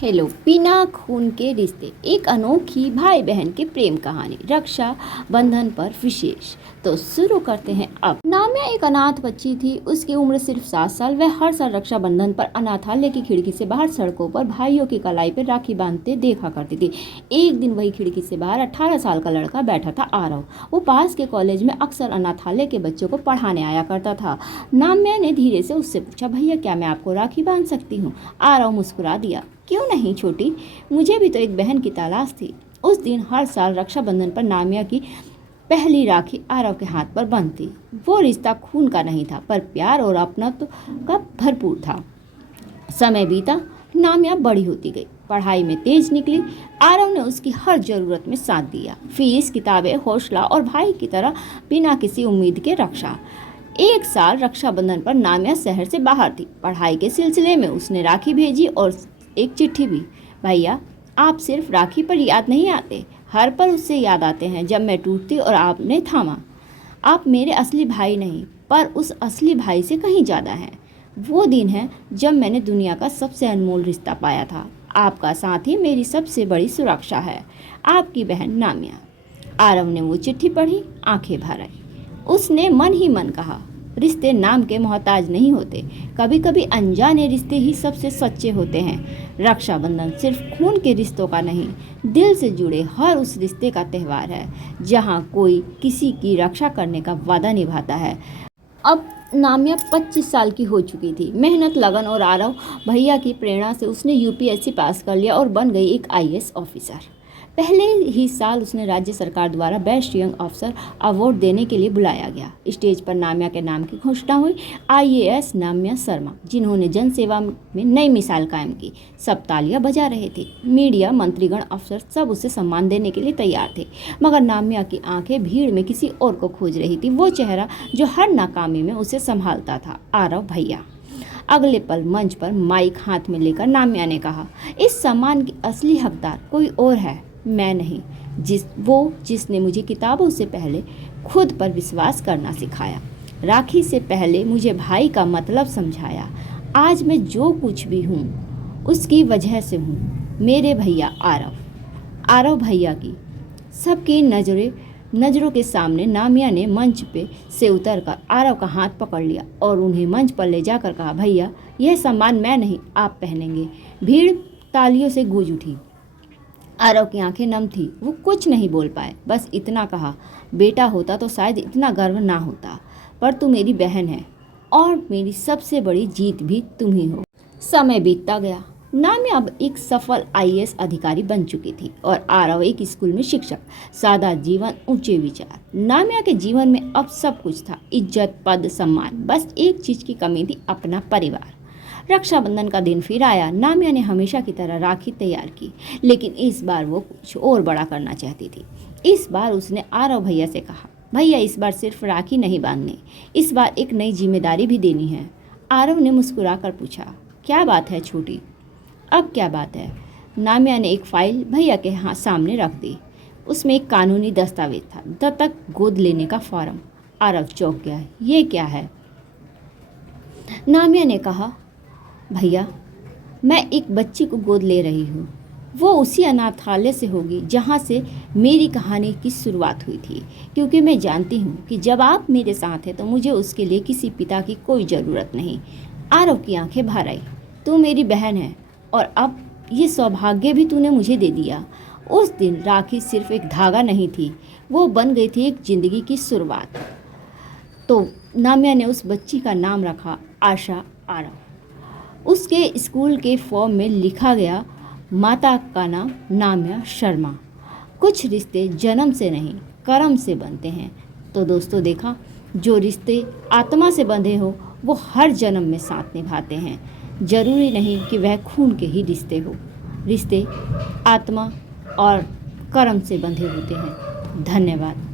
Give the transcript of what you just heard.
Hello, बिना खून के रिश्ते, एक अनोखी भाई बहन की प्रेम कहानी रक्षा बंधन पर विशेष। तो शुरू करते हैं। अब नामिया एक अनाथ बच्ची थी। उसकी उम्र सिर्फ 7 साल। वह हर साल रक्षाबंधन पर अनाथालय की खिड़की से बाहर सड़कों पर भाइयों की कलाई पर राखी बांधते देखा करती थी। एक दिन वही खिड़की से बाहर 18 साल का लड़का बैठा था, आरव। वो पास के कॉलेज में अक्सर अनाथालय के बच्चों को पढ़ाने आया करता था। नामिया ने धीरे से उससे पूछा, भैया क्या मैं आपको राखी बांध सकती हूँ? आरव मुस्कुरा दिया, क्यों नहीं छोटी, मुझे भी तो एक बहन की तलाश थी। उस दिन हर साल रक्षाबंधन पर नामिया की पहली राखी आरव के हाथ पर बंधती। वो रिश्ता खून का नहीं था, पर प्यार और अपनत्व का भरपूर था। समय बीता, नामिया बड़ी होती गई, पढ़ाई में तेज निकली। आरव ने उसकी हर जरूरत में साथ दिया, फीस, किताबें, हौसला और भाई की तरह बिना किसी उम्मीद के रक्षा। एक साल रक्षाबंधन पर नामिया शहर से बाहर थी। पढ़ाई के सिलसिले में उसने राखी भेजी और एक चिट्ठी भी। भैया, आप सिर्फ राखी पर याद नहीं आते, हर पल उससे याद आते हैं जब मैं टूटती और आपने थामा। आप मेरे असली भाई नहीं, पर उस असली भाई से कहीं ज़्यादा हैं। वो दिन है जब मैंने दुनिया का सबसे अनमोल रिश्ता पाया था। आपका साथ ही मेरी सबसे बड़ी सुरक्षा है। आपकी बहन नामिया। आरव ने वो चिट्ठी पढ़ी, आंखें भर आई। उसने मन ही मन कहा, रिश्ते नाम के मोहताज नहीं होते, कभी कभी अनजाने रिश्ते ही सबसे सच्चे होते हैं। रक्षाबंधन सिर्फ खून के रिश्तों का नहीं, दिल से जुड़े हर उस रिश्ते का त्यौहार है जहाँ कोई किसी की रक्षा करने का वादा निभाता है। अब नामिया 25 साल की हो चुकी थी। मेहनत, लगन और आरव भैया की प्रेरणा से उसने यूपीएससी पास कर लिया और बन गई एक आईएएस ऑफिसर। पहले ही साल उसने राज्य सरकार द्वारा बेस्ट यंग अफसर अवार्ड देने के लिए बुलाया गया। स्टेज पर नामिया के नाम की घोषणा हुई, आईएएस नामिया शर्मा, जिन्होंने जनसेवा में नई मिसाल कायम की। सब तालियां बजा रहे थे। मीडिया, मंत्रीगण, अफसर सब उसे सम्मान देने के लिए तैयार थे, मगर नामिया की आंखें भीड़ में किसी और को खोज रही थी। वो चेहरा जो हर नाकामी में उसे संभालता था, आरव भैया। अगले पल मंच पर माइक हाथ में लेकर नामिया ने कहा, इस सम्मान की असली हकदार कोई और है, मैं नहीं। जिसने मुझे किताबों से पहले खुद पर विश्वास करना सिखाया, राखी से पहले मुझे भाई का मतलब समझाया। आज मैं जो कुछ भी हूँ उसकी वजह से हूँ, मेरे भैया आरव भैया की। सबकी नज़रों के सामने नामिया ने मंच पे से उतरकर आरव का हाथ पकड़ लिया और उन्हें मंच पर ले जाकर कहा, भैया यह सम्मान मैं नहीं, आप पहनेंगे। भीड़ तालियों से गूंज उठी। आरव की आंखें नम थी। वो कुछ नहीं बोल पाए, बस इतना कहा, बेटा होता तो शायद इतना गर्व ना होता, पर तू मेरी बहन है और मेरी सबसे बड़ी जीत भी तुम ही हो। समय बीतता गया। नामिया अब एक सफल आईएएस अधिकारी बन चुकी थी और आरव एक स्कूल में शिक्षक। सादा जीवन, ऊंचे विचार। नामिया के जीवन में अब सब कुछ था, इज्जत, पद, सम्मान। बस एक चीज की कमी थी, अपना परिवार। रक्षाबंधन का दिन फिर आया। नामिया ने हमेशा की तरह राखी तैयार की, लेकिन इस बार वो कुछ और बड़ा करना चाहती थी। इस बार उसने आरव भैया से कहा, भैया इस बार सिर्फ राखी नहीं बांधनी, इस बार एक नई जिम्मेदारी भी देनी है। आरव ने मुस्कुराकर पूछा, क्या बात है छोटी? अब क्या बात है? नामिया ने एक फाइल भैया के सामने रख दी। उसमें एक कानूनी दस्तावेज था, दत्तक गोद लेने का फॉर्म। आरव चौंक गया, ये क्या है? नामिया ने कहा, भैया मैं एक बच्ची को गोद ले रही हूँ। वो उसी अनाथालय से होगी जहाँ से मेरी कहानी की शुरुआत हुई थी, क्योंकि मैं जानती हूँ कि जब आप मेरे साथ हैं तो मुझे उसके लिए किसी पिता की कोई ज़रूरत नहीं। आरव की आंखें भर आई, तू मेरी बहन है और अब ये सौभाग्य भी तूने मुझे दे दिया। उस दिन राखी सिर्फ एक धागा नहीं थी, वो बन गई थी एक जिंदगी की शुरुआत। तो नामिया ने उस बच्ची का नाम रखा आशा आरव। उसके स्कूल के फॉर्म में लिखा गया, माता का नाम नामिया शर्मा। कुछ रिश्ते जन्म से नहीं, कर्म से बनते हैं। तो दोस्तों देखा, जो रिश्ते आत्मा से बंधे हो वो हर जन्म में साथ निभाते हैं। जरूरी नहीं कि वह खून के ही रिश्ते हो। रिश्ते आत्मा और कर्म से बंधे होते हैं। धन्यवाद।